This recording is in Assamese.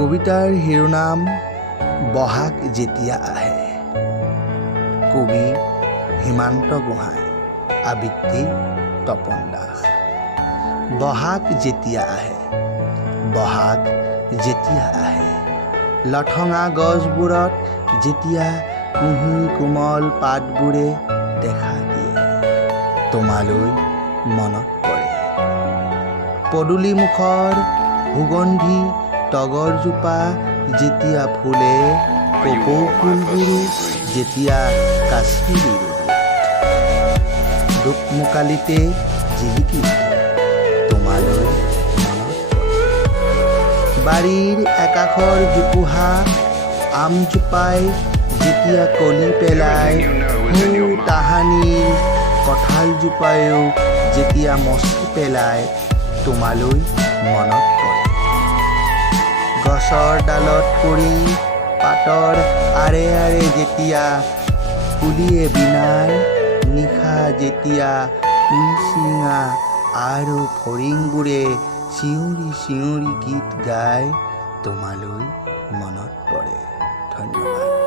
কবিতাৰ শিৰোনাম বহাগ যেতিয়া আহে। কবি হিমান্ত গোহাঁই, আবৃত্তি তপন দাস। বহাগ যেতিয়া আহে, বহাগ যেতিয়া আহে, লঠঙা গছবোৰত যেতিয়া কুঁহি কোমল পাতবোৰে দেখা দিয়ে, তোমালৈ মনত পৰে। পদূলি মুখৰ সুগন্ধি তগৰজোপা যেতিয়া ফুলে, কপৌ ফুলবোৰো যেতিয়া কাশ্মীৰী ৰ'দত দোকমোকালিতে জিলিকি তোমালৈ মনত পৰে। বাৰীৰ একাষৰ জোপোহা আমজোপাই যেতিয়া কলি পেলাই, সৌ তাহানিৰ কঁঠালজোপায়ো যেতিয়া মচি পেলাই, তোমালৈ মনত পৰে। গছৰ ডালত পৰি পাতৰ আৰে আৰে যেতিয়া কুলিয়ে বিনাই, নিশা যেতিয়া কুইচিঙা আৰু ফৰিংবোৰে চিঞৰি চিঞৰি গীত গায়, তোমালৈ মনত পৰে। ধন্যবাদ।